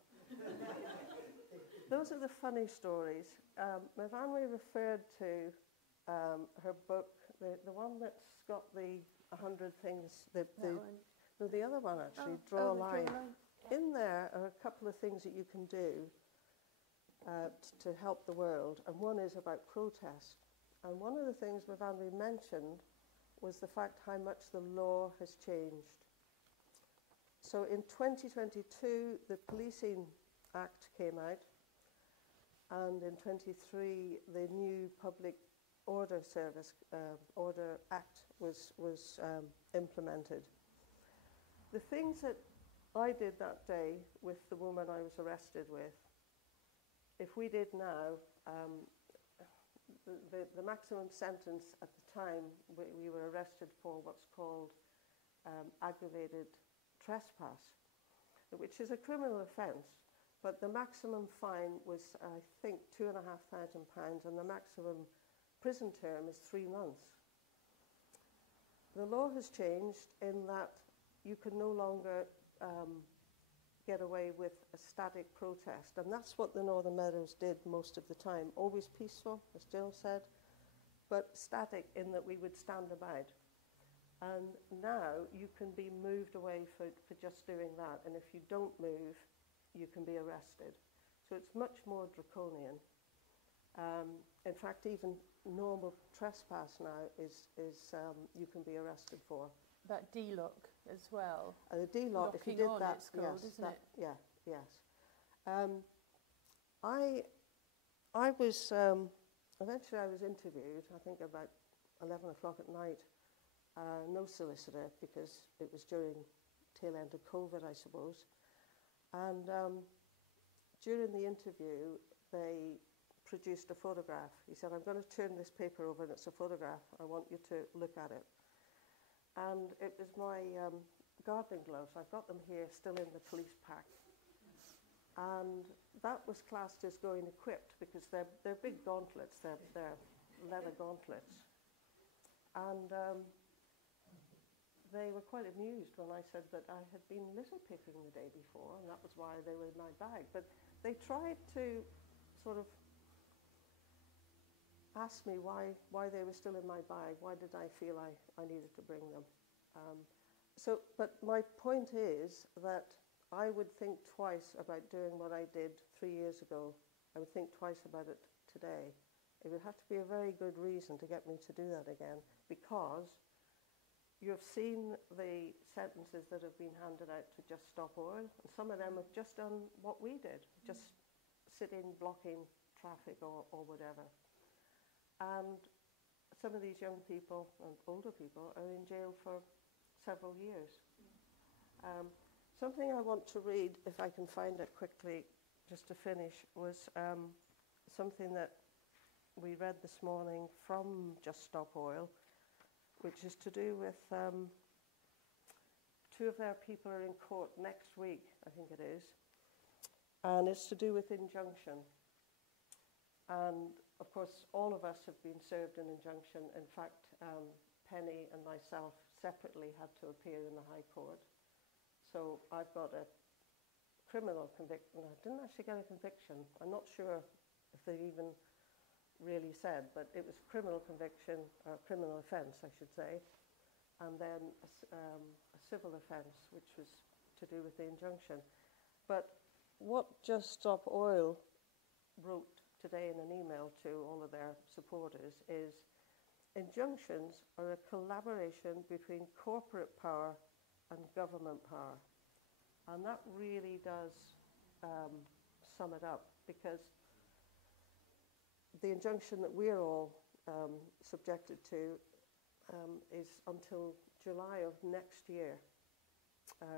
Those are the funny stories. Myfanwy referred to her book, the one that's got the 100 things. The other one actually, Draw a Line. In there are a couple of things that you can do to help the world, and one is about protest. And one of the things Myfanwy mentioned was the fact how much the law has changed. So in 2022, the Policing Act came out, and in 23, the new Public Order Service Order Act was implemented. The things that I did that day with the woman I was arrested with, if we did now, the maximum sentence at the time, we were arrested for what's called aggravated trespass, which is a criminal offence, but the maximum fine was, I think, £2,500, and the maximum prison term is 3 months. The law has changed in that you can no longer get away with a static protest, and that's what the Northern Meadows did most of the time. Always peaceful, as Jill said, but static in that we would stand about. And now you can be moved away for just doing that, and if you don't move, you can be arrested. So it's much more draconian. In fact, even normal trespass now is you can be arrested for. That D-lock as well. The D-lock, if you Locking did on, that, it's called, yes, isn't it? yeah, yes. I was eventually I was interviewed. I think about 11 o'clock at night. No solicitor, because it was during tail end of COVID, I suppose. And during the interview, they produced a photograph. He said, "I'm going to turn this paper over, and it's a photograph. I want you to look at it." And it was my gardening gloves. I've got them here, still in the police pack. And that was classed as going equipped, because they're big gauntlets. They're leather gauntlets. And they were quite amused when I said that I had been litter picking the day before, and that was why they were in my bag. But they tried to sort of ask me why they were still in my bag. Why did I feel I needed to bring them? But my point is that I would think twice about doing what I did 3 years ago. I would think twice about it today. It would have to be a very good reason to get me to do that again, because you've seen the sentences that have been handed out to Just Stop Oil, and some of them have just done what we did, just sitting, blocking traffic or whatever. And some of these young people and older people are in jail for several years. Something I want to read, if I can find it quickly, just to finish, was something that we read this morning from Just Stop Oil, which is to do with 2 of their people are in court next week, I think it is, and it's to do with injunction. And of course, all of us have been served an injunction. In fact, Penny and myself separately had to appear in the High Court. So I've got a criminal conviction. I didn't actually get a conviction. I'm not sure if they even really said, but it was criminal conviction, or criminal offence, I should say, and then a civil offence, which was to do with the injunction. But what Just Stop Oil wrote today in an email to all of their supporters is, injunctions are a collaboration between corporate power and government power. And that really does sum it up, because the injunction that we're all subjected to is until July of next year,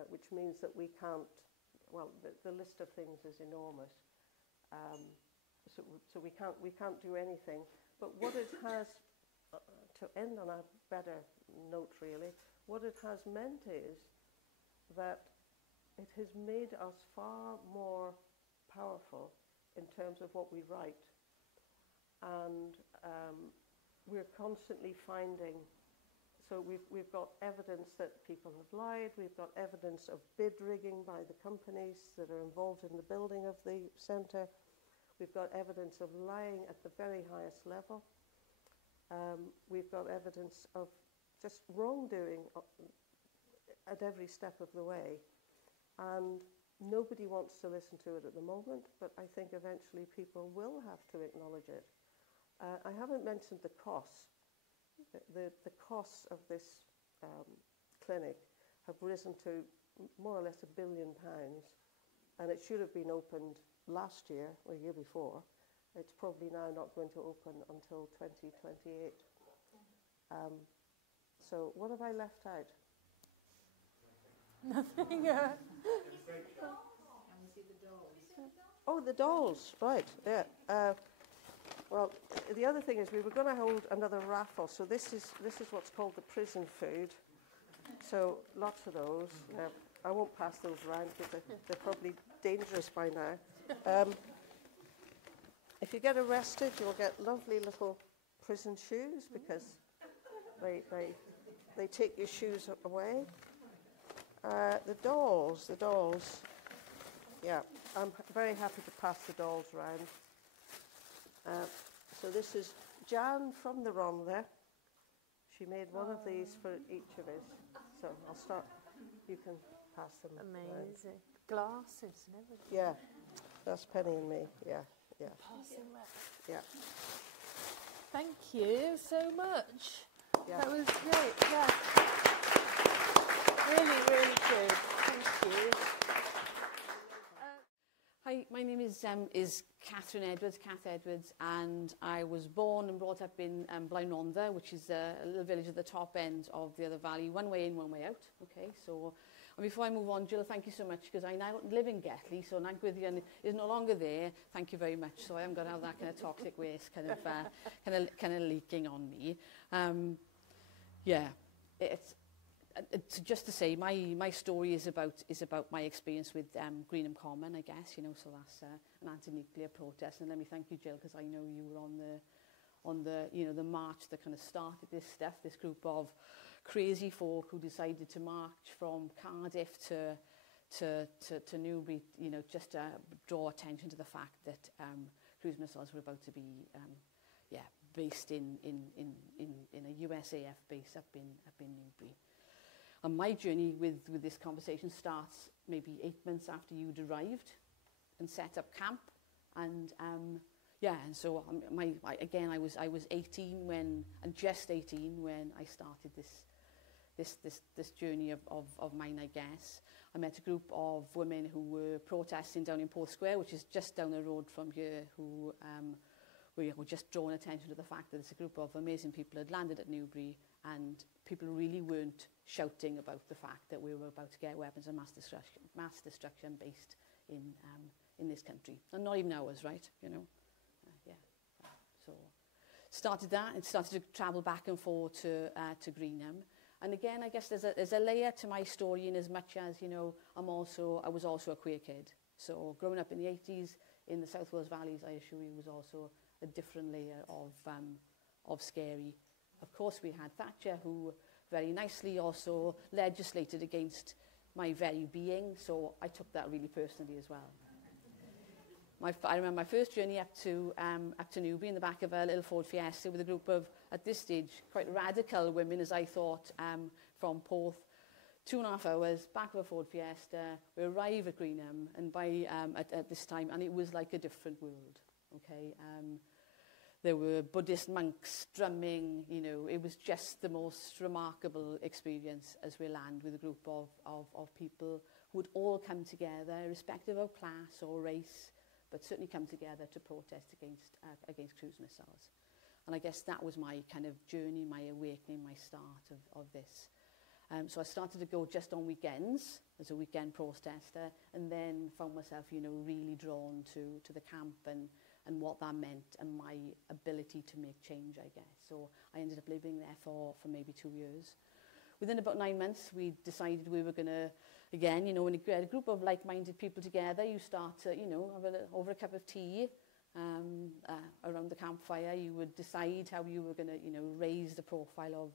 which means that we can't, well, the list of things is enormous. So we can't do anything. But what it has, to end on a better note really, what it has meant is that it has made us far more powerful in terms of what we write. And we're constantly finding, so we've got evidence that people have lied, we've got evidence of bid rigging by the companies that are involved in the building of the centre, we've got evidence of lying at the very highest level, we've got evidence of just wrongdoing at every step of the way, and nobody wants to listen to it at the moment, but I think eventually people will have to acknowledge it. I haven't mentioned the costs. The costs of this clinic have risen to more or less £1 billion, and it should have been opened last year or the year before. It's probably now not going to open until 2028. So what have I left out? Nothing. Oh, the dolls, right, yeah. Well, the other thing is we were going to hold another raffle, so this is what's called the prison food. So lots of those. I won't pass those around because they're probably dangerous by now. If you get arrested, you'll get lovely little prison shoes because they take your shoes away. The dolls. Yeah, I'm very happy to pass the dolls around. So this is Jan from the ROM there. She made one of these for each of us. So I'll start. You can pass them Amazing. around. Glasses and everything. Yeah, that's Penny and me. Yeah. Passing around. Yeah. Thank you so much. Yeah. That was great. Yeah. Really, really good. Thank you. Hi, my name is Katheryn Edwards, Kath Edwards, and I was born and brought up in Blaenhondda, which is a little village at the top end of the other valley, one way in, one way out. Okay, so and before I move on, Jill, thank you so much because I now live in Gayle, so Nant Gwyddon is no longer there. Thank you very much. So I haven't got all that kind of toxic waste kind of leaking on me. It's just to say, my story is about my experience with Greenham Common, I guess, you know. So that's an anti-nuclear protest, and let me thank you, Jill, because I know you were on the march that kind of started this stuff. This group of crazy folk who decided to march from Cardiff to Newbury, you know, just to draw attention to the fact that cruise missiles were about to be based in a USAF base up in Newbury. And my journey with this conversation starts maybe 8 months after you'd arrived and set up camp. And and so I was 18 when I started this journey of mine, I guess. I met a group of women who were protesting down in Porth Square, which is just down the road from here, who were just drawing attention to the fact that it's a group of amazing people had landed at Newbury, and people really weren't shouting about the fact that we were about to get weapons of mass destruction based in this country, and not even ours, right? You know, So started that. It started to travel back and forth to Greenham, and again, I guess there's a layer to my story in as much as, you know, I was also a queer kid. So growing up in the 80s in the South Wales valleys, I assure you, was also a different layer of scary. Of course, we had Thatcher, who very nicely also legislated against my very being, so I took that really personally as well. I remember my first journey up to Newbury in the back of a little Ford Fiesta with a group of, at this stage, quite radical women, as I thought, from Porth. 2.5 hours, back of a Ford Fiesta. We arrive at Greenham, and by at this time, and it was like a different world. Okay. There were Buddhist monks drumming, you know, it was just the most remarkable experience as we land with a group of people who would all come together, irrespective of class or race, but certainly come together to protest against cruise missiles. And I guess that was my kind of journey, my awakening, my start of this. So I started to go just on weekends as a weekend protester, and then found myself, you know, really drawn to the camp and what that meant and my ability to make change, I guess. So I ended up living there for maybe 2 years. Within about 9 months, we decided we were going to, again, you know, when you get a group of like-minded people together, you start to, you know, over a cup of tea around the campfire, you would decide how you were going to, you know, raise the profile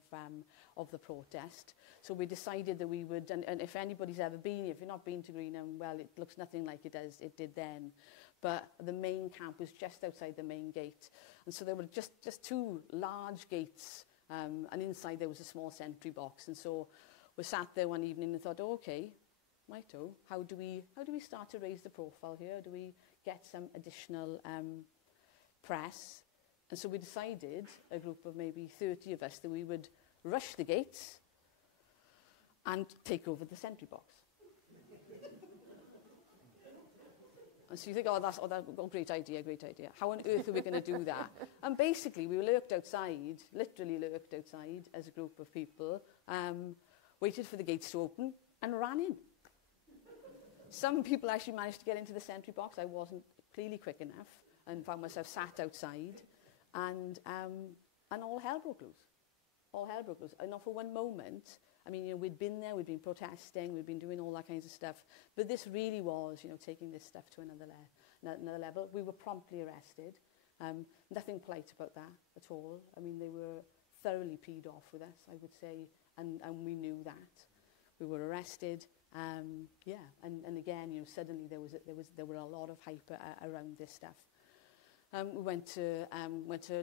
of the protest. So we decided that we would, and if anybody's ever been, if you've not been to Greenham, well, it looks nothing like it did then. But the main camp was just outside the main gate. And so there were just 2 large gates, and inside there was a small sentry box. And so we sat there one evening and thought, okay, righto, how do we start to raise the profile here? How do we get some additional press? And so we decided, a group of maybe 30 of us, that we would rush the gates and take over the sentry box. And so you think, great idea. How on earth are we going to do that? And basically, we lurked outside, literally lurked outside as a group of people, waited for the gates to open, and ran in. Some people actually managed to get into the sentry box. I wasn't clearly quick enough and found myself sat outside, and all hell broke loose. All hell broke loose. And not for one moment, I mean, you know, we'd been there, we'd been protesting, we'd been doing all that kinds of stuff, but this really was, you know, taking this stuff to another level. We were promptly arrested. Nothing polite about that at all. I mean, they were thoroughly peed off with us, I would say, and we knew that. We were arrested, and again, you know, suddenly there were a lot of hype around this stuff. We went to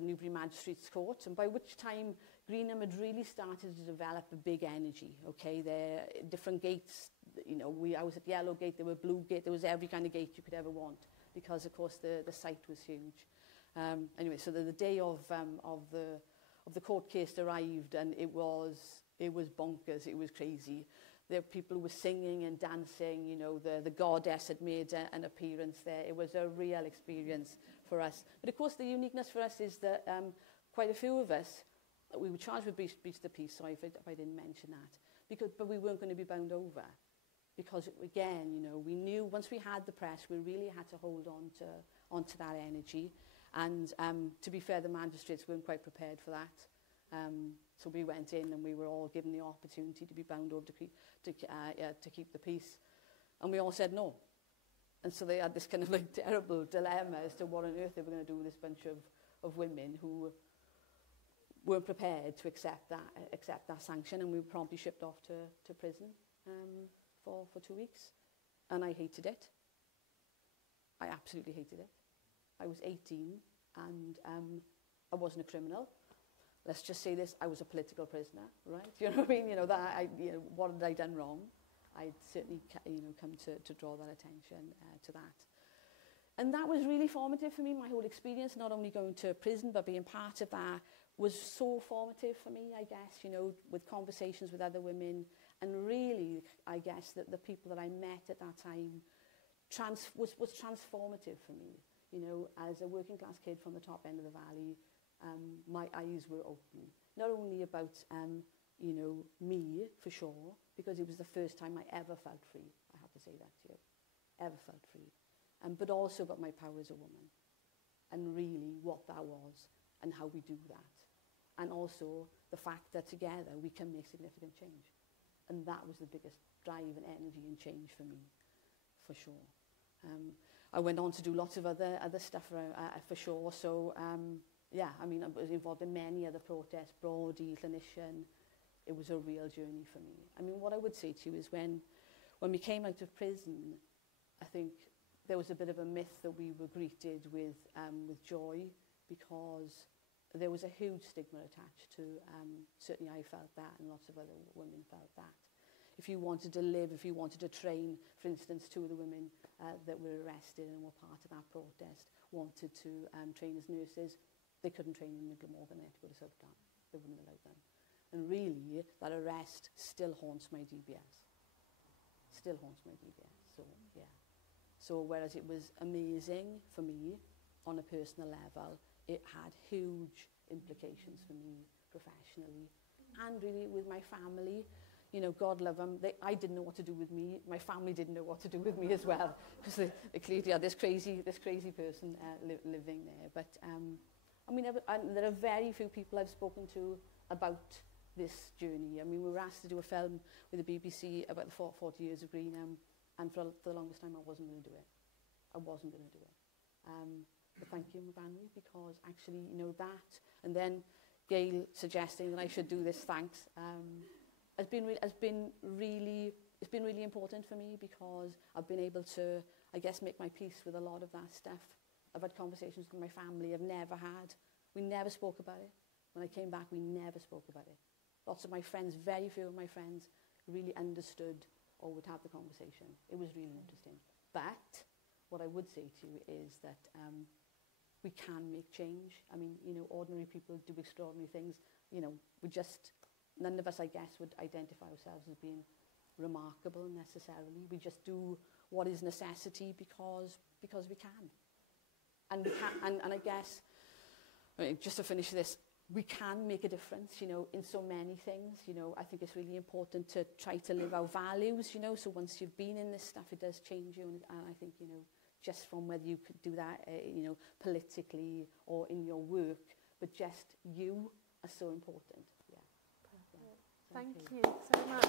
Newbury Magistrates Court, and by which time Greenham had really started to develop a big energy. Okay, there different gates. You know, I was at Yellow Gate, there were Blue Gate, there was every kind of gate you could ever want, because of course the site was huge. Anyway, so the day of the court case arrived, and it was bonkers. It was crazy. There were people who were singing and dancing. You know, the goddess had made an appearance there. It was a real experience for us. But of course, the uniqueness for us is that quite a few of us, we were charged with breach of the peace. Sorry if I didn't mention that, but we weren't going to be bound over, because again, you know, we knew once we had the press, we really had to hold onto that energy. And to be fair, the magistrates weren't quite prepared for that. So we went in and we were all given the opportunity to be bound over to keep the peace. And we all said no. And so they had this kind of like terrible dilemma as to what on earth they were going to do with this bunch of women who weren't prepared to accept that sanction. And we were promptly shipped off to prison for 2 weeks. And I hated it. I absolutely hated it. I was 18 and I wasn't a criminal. Let's just say this, I was a political prisoner, right? You know what I mean? You know, what had I done wrong? I'd certainly, come to draw that attention to that. And that was really formative for me. My whole experience, not only going to prison, but being part of that was so formative for me, I guess, you know, with conversations with other women. And really, I guess, that the people that I met at that time was transformative for me. You know, as a working class kid from the top end of the valley, my eyes were open. Not only about, me, for sure, because it was the first time I ever felt free. I have to say that to you. Ever felt free. But also about my power as a woman. And really what that was and how we do that. And also the fact that together we can make significant change. And that was the biggest drive and energy and change for me, for sure. I went on to do lots of other stuff for sure. So, I mean, I was involved in many other protests, Brody, Clinician. It was a real journey for me. I mean, what I would say to you is when we came out of prison, I think there was a bit of a myth that we were greeted with joy, because there was a huge stigma attached to, certainly I felt that, and lots of other women felt that. If you wanted to live, if you wanted to train, for instance, two of the women that were arrested and were part of that protest wanted to train as nurses, they couldn't train in Glamorgan, they had to go to Southdown. They wouldn't allow them. And really, that arrest still haunts my DBS. Still haunts my DBS, so yeah. So whereas it was amazing for me on a personal level, it had huge implications for me professionally and really with my family. You know, God love them. I didn't know what to do with me. My family didn't know what to do with me as well, because they clearly had this crazy person living there. But I mean, there are very few people I've spoken to about this journey. I mean, we were asked to do a film with the BBC about the 40 years of Greenham, and for the longest time, I wasn't going to do it. I wasn't going to do it. But thank you, Myfanwy, because actually, you know, that, and then Gayle suggesting that I should do this, thanks. It's been really important for me, because I've been able to, I guess, make my peace with a lot of that stuff. I've had conversations with my family we never spoke about it. When I came back, we never spoke about it. Lots of my friends, very few of my friends, really understood or would have the conversation. It was really interesting. But what I would say to you is that we can make change. I mean, you know, ordinary people do extraordinary things. You know, none of us, I guess, would identify ourselves as being remarkable necessarily. We just do what is necessity because we can. And we can, and I guess, I mean, just to finish this, we can make a difference, you know, in so many things. You know, I think it's really important to try to live our values, you know, so once you've been in this stuff, it does change you. And I think, you know, just from whether you could do that, you know, politically or in your work, but just you are so important. Yeah. Thank you so much.